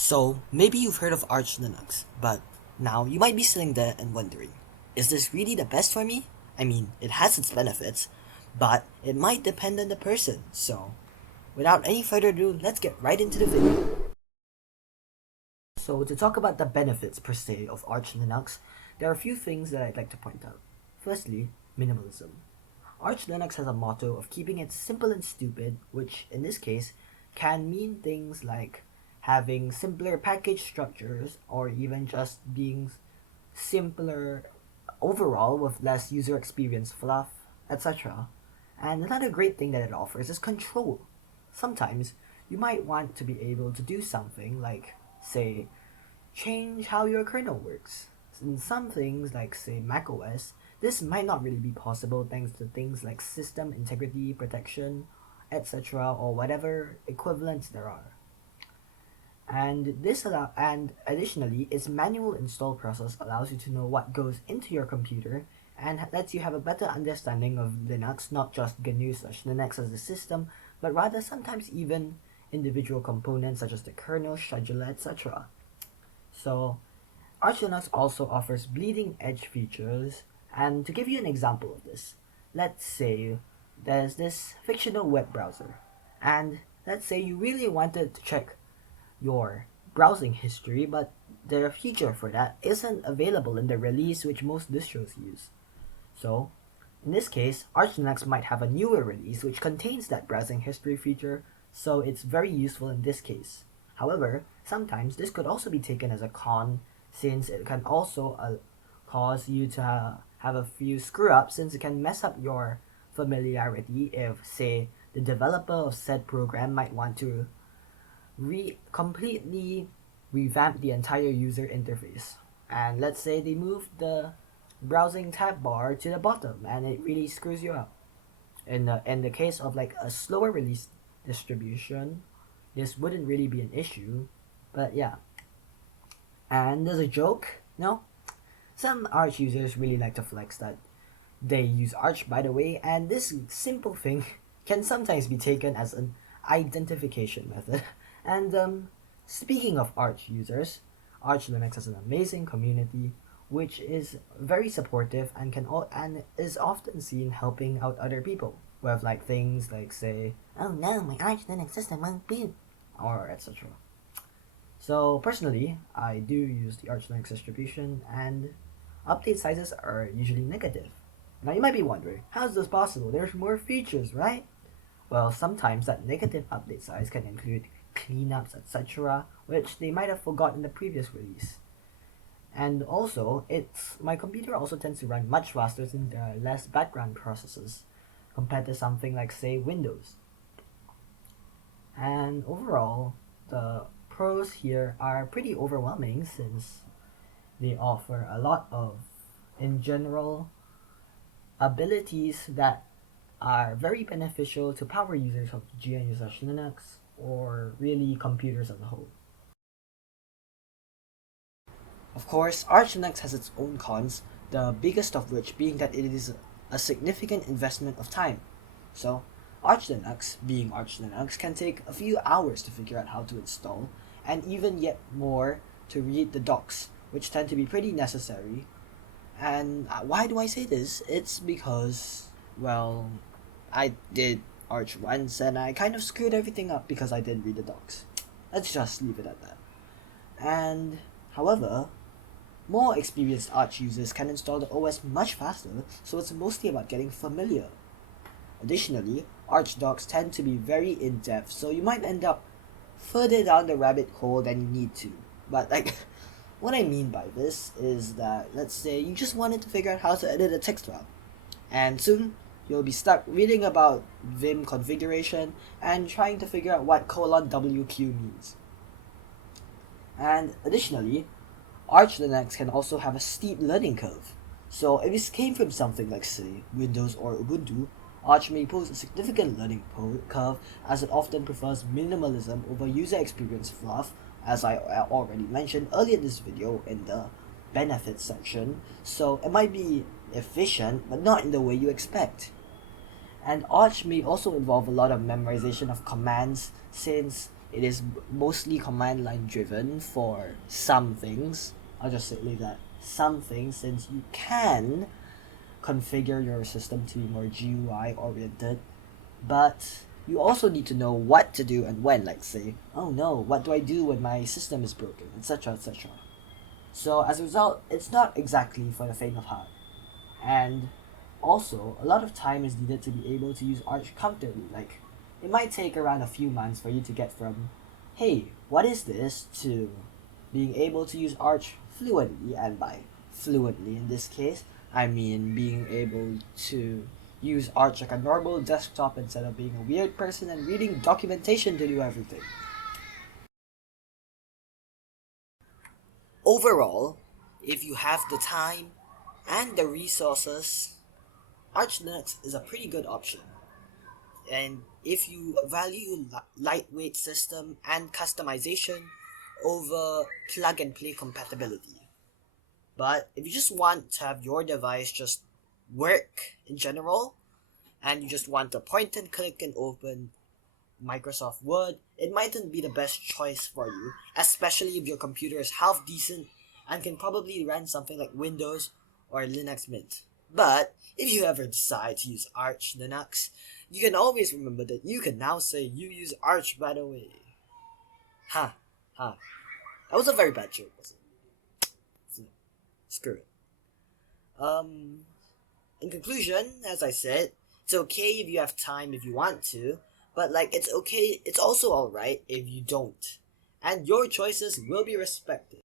So, maybe you've heard of Arch Linux, but now you might be sitting there and wondering, is this really the best for me? I mean, it has its benefits, but it might depend on the person. So, without any further ado, let's get right into the video. So, to talk about the benefits per se of Arch Linux, there are a few things that I'd like to point out. Firstly, minimalism. Arch Linux has a motto of keeping it simple and stupid, which in this case can mean things like having simpler package structures or even just being simpler overall with less user experience fluff, etc. And another great thing that it offers is control. Sometimes you might want to be able to do something like, say, change how your kernel works. In some things, like say macOS, this might not really be possible thanks to things like system integrity protection, etc., or whatever equivalents there are. And additionally, its manual install process allows you to know what goes into your computer and lets you have a better understanding of Linux, not just GNU/Linux as a system, but rather sometimes even individual components such as the kernel, scheduler, etc. So, Arch Linux also offers bleeding edge features, and to give you an example of this, let's say there's this fictional web browser, and let's say you really wanted to check your browsing history, but the feature for that isn't available in the release which most distros use. So, in this case, Arch Linux might have a newer release which contains that browsing history feature, so it's very useful in this case. However, sometimes this could also be taken as a con since it can also cause you to have a few screw ups since it can mess up your familiarity if, say, the developer of said program might want to completely revamp the entire user interface. And let's say they move the browsing tab bar to the bottom and it really screws you up. In the case of like a slower release distribution, this wouldn't really be an issue. But yeah. And there's a joke, no? Some Arch users really like to flex that they use Arch, by the way, and this simple thing can sometimes be taken as an identification method. And speaking of Arch users, Arch Linux has an amazing community which is very supportive and and is often seen helping out other people with like things like say, oh no, my Arch Linux system won't boot, or etc. So personally, I do use the Arch Linux distribution, and update sizes are usually negative. Now you might be wondering, how is this possible? There's more features, right? Well, sometimes that negative update size can include cleanups, etc., which they might have forgotten in the previous release. And also, it's my computer also tends to run much faster since there are less background processes compared to something like say Windows. And overall, the pros here are pretty overwhelming since they offer a lot of, in general, abilities that are very beneficial to power users of GNU/Linux or really computers as a whole. Of course, Arch Linux has its own cons, the biggest of which being that it is a significant investment of time. So, Arch Linux, being Arch Linux, can take a few hours to figure out how to install, and even yet more to read the docs, which tend to be pretty necessary. And why do I say this? It's because, well, I did Arch once and I kind of screwed everything up because I didn't read the docs. Let's just leave it at that. And, however, more experienced Arch users can install the OS much faster, so it's mostly about getting familiar. Additionally, Arch docs tend to be very in-depth, so you might end up further down the rabbit hole than you need to. But like, what I mean by this is that, let's say you just wanted to figure out how to edit a text file, and soon you'll be stuck reading about Vim configuration and trying to figure out what :WQ means. And additionally, Arch Linux can also have a steep learning curve. So if you came from something like say Windows or Ubuntu, Arch may pose a significant learning curve as it often prefers minimalism over user experience fluff, as I already mentioned earlier in this video in the benefits section, so it might be efficient but not in the way you expect. And Arch may also involve a lot of memorization of commands since It is mostly command line driven for some things. I'll just say leave that some things, since you can configure your system to be more GUI oriented, but you also need to know what to do and when. Like, say, oh no, what do I do when my system is broken, etc., etc. So as a result, it's not exactly for the faint of heart. And also, a lot of time is needed to be able to use Arch comfortably. Like, it might take around a few months for you to get from, hey, what is this, to being able to use Arch fluently. And by fluently in this case, I mean being able to use Arch like a normal desktop instead of being a weird person and reading documentation to do everything. Overall, if you have the time and the resources, Arch Linux is a pretty good option. And if you value lightweight system and customization over plug and play compatibility. But if you just want to have your device just work in general, and you just want to point and click and open Microsoft Word, it mightn't be the best choice for you, especially if your computer is half decent and can probably run something like Windows or Linux Mint. But if you ever decide to use Arch Linux, you can always remember that you can now say you use Arch, by the way. Ha, ha. That was a very bad joke, wasn't it? Screw it. In conclusion, as I said, it's okay if you have time if you want to, but like it's okay, it's also alright if you don't. And your choices will be respected.